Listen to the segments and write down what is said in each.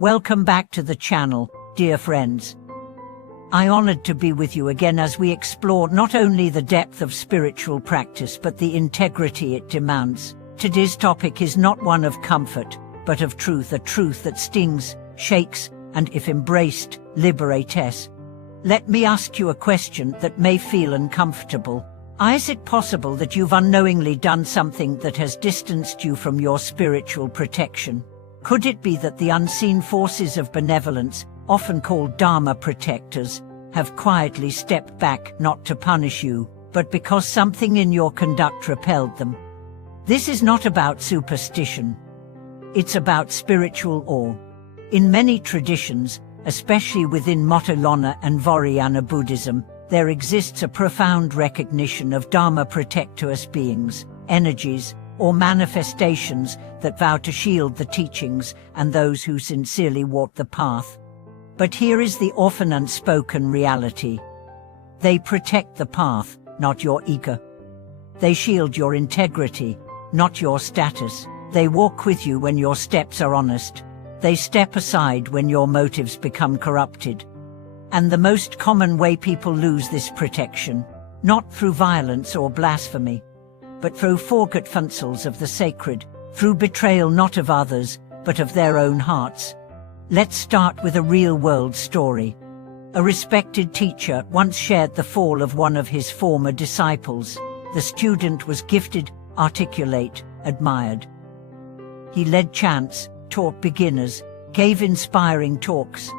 Welcome back to the channel, dear friends. I'm honored to be with you again as we explore not only the depth of spiritual practice but the integrity it demands. Today's topic is not one of comfort, but of truth, a truth that stings, shakes, and if embraced, liberates. Let me ask you a question that may feel uncomfortable. Is it possible that you've unknowingly done something that has distanced you from your spiritual protection? Could it be that the unseen forces of benevolence, often called Dharma protectors, have quietly stepped back not to punish you, but because something in your conduct repelled them? This is not about superstition. It's about spiritual awe. In many traditions, especially within Mottolana and Vajrayana Buddhism, there exists a profound recognition of Dharma protectorous beings, energies, or manifestations that vow to shield the teachings and those who sincerely walk the path. But here is the often unspoken reality. They protect the path, not your ego. They shield your integrity, not your status. They walk with you when your steps are honest. They step aside when your motives become corrupted. And the most common way people lose this protection, not through violence or blasphemy, but through forgetfulness of the sacred, through betrayal not of others, but of their own hearts. Let's start with a real-world story. A respected teacher once shared the fall of one of his former disciples. The student was gifted, articulate, admired. He led chants, taught beginners, gave inspiring talks.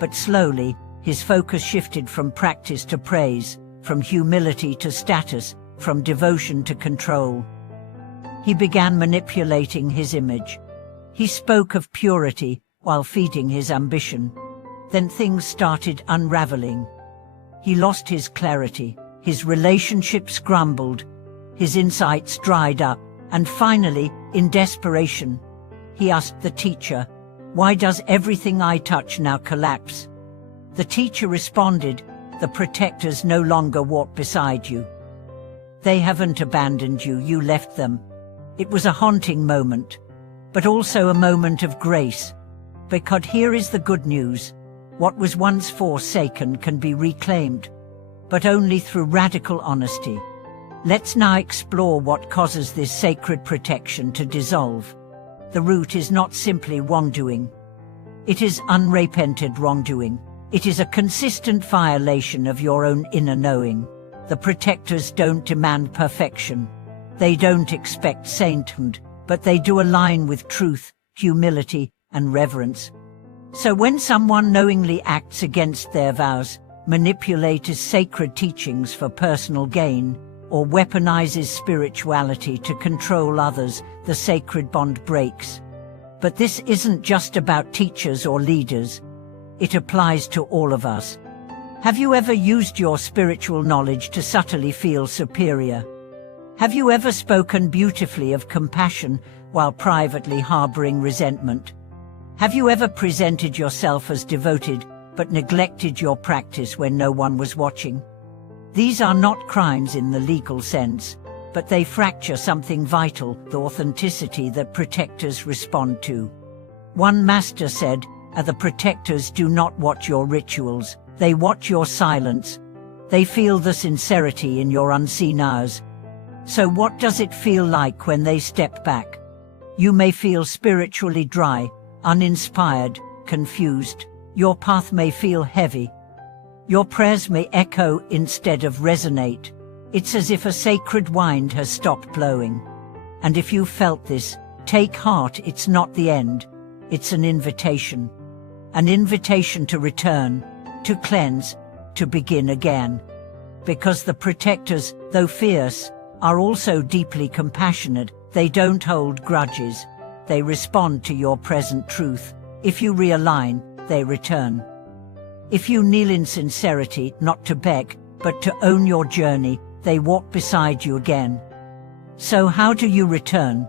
But slowly, his focus shifted from practice to praise, from humility to status, from devotion to control. He began manipulating his image. He spoke of purity while feeding his ambition. Then things started unraveling. He lost his clarity, his relationships crumbled, his insights dried up, and finally, in desperation, he asked the teacher, "Why does everything I touch now collapse?" The teacher responded, "The protectors no longer walk beside you. They haven't abandoned you, you left them." It was a haunting moment, but also a moment of grace. Because here is the good news. What was once forsaken can be reclaimed, but only through radical honesty. Let's now explore what causes this sacred protection to dissolve. The root is not simply wrongdoing. It is unrepented wrongdoing. It is a consistent violation of your own inner knowing. The protectors don't demand perfection. They don't expect sainthood, but they do align with truth, humility, and reverence. So when someone knowingly acts against their vows, manipulates sacred teachings for personal gain, or weaponizes spirituality to control others, the sacred bond breaks. But this isn't just about teachers or leaders. It applies to all of us. Have you ever used your spiritual knowledge to subtly feel superior? Have you ever spoken beautifully of compassion while privately harboring resentment? Have you ever presented yourself as devoted but neglected your practice when no one was watching? These are not crimes in the legal sense, but they fracture something vital, the authenticity that protectors respond to. One master said, "The protectors do not watch your rituals, they watch your silence. They feel the sincerity in your unseen hours." So what does it feel like when they step back? You may feel spiritually dry, uninspired, confused. Your path may feel heavy. Your prayers may echo instead of resonate. It's as if a sacred wind has stopped blowing. And if you felt this, take heart, it's not the end. It's an invitation. An invitation to return, to cleanse, to begin again. Because the protectors, though fierce, are also deeply compassionate. They don't hold grudges. They respond to your present truth. If you realign, they return. If you kneel in sincerity, not to beg, but to own your journey, they walk beside you again. So how do you return?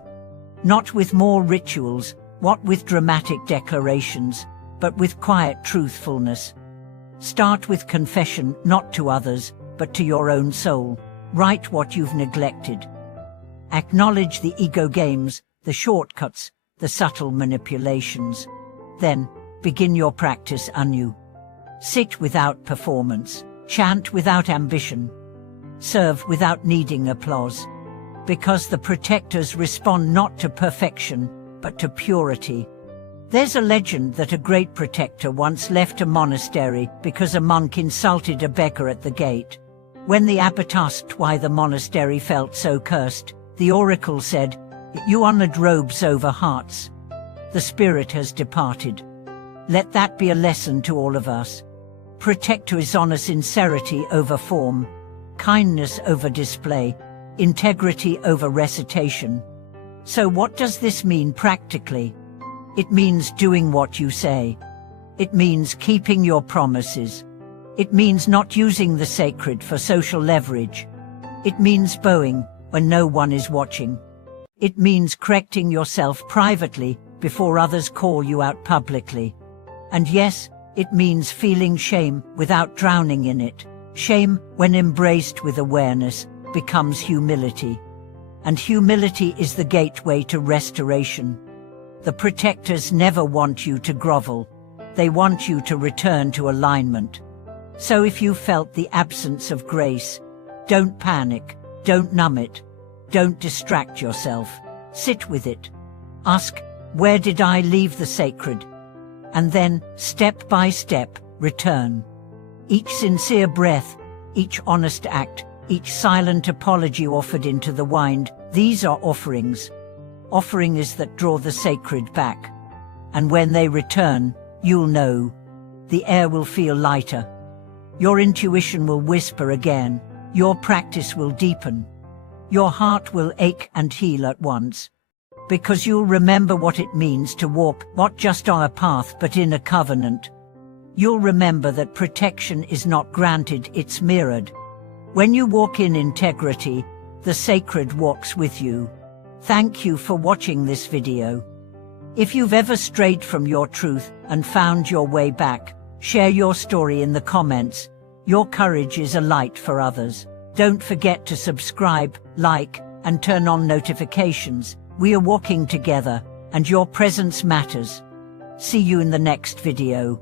Not with more rituals, not with dramatic declarations, but with quiet truthfulness. Start with confession, not to others, but to your own soul. Write what you've neglected. Acknowledge the ego games, the shortcuts, the subtle manipulations. Then, begin your practice anew. Sit without performance, chant without ambition, serve without needing applause, because the protectors respond not to perfection, but to purity. There's a legend that a great protector once left a monastery because a monk insulted a beggar at the gate. When the abbot asked why the monastery felt so cursed, the oracle said, "You honored robes over hearts. The spirit has departed." Let that be a lesson to all of us. Protectors honor sincerity over form, kindness over display, integrity over recitation. So what does this mean practically? It means doing what you say. It means keeping your promises. It means not using the sacred for social leverage. It means bowing when no one is watching. It means correcting yourself privately before others call you out publicly. And yes, it means feeling shame without drowning in it. Shame, when embraced with awareness, becomes humility. And humility is the gateway to restoration. The protectors never want you to grovel. They want you to return to alignment. So if you felt the absence of grace, don't panic, don't numb it, don't distract yourself. Sit with it. Ask, where did I leave the sacred? And then, step by step, return. Each sincere breath, each honest act, each silent apology offered into the wind, these are offerings. Offerings that draw the sacred back. And when they return, you'll know. The air will feel lighter. Your intuition will whisper again. Your practice will deepen. Your heart will ache and heal at once. Because you'll remember what it means to walk not just on a path but in a covenant. You'll remember that protection is not granted, it's mirrored. When you walk in integrity, the sacred walks with you. Thank you for watching this video. If you've ever strayed from your truth and found your way back, share your story in the comments. Your courage is a light for others. Don't forget to subscribe, like, and turn on notifications. We are walking together, and your presence matters. See you in the next video.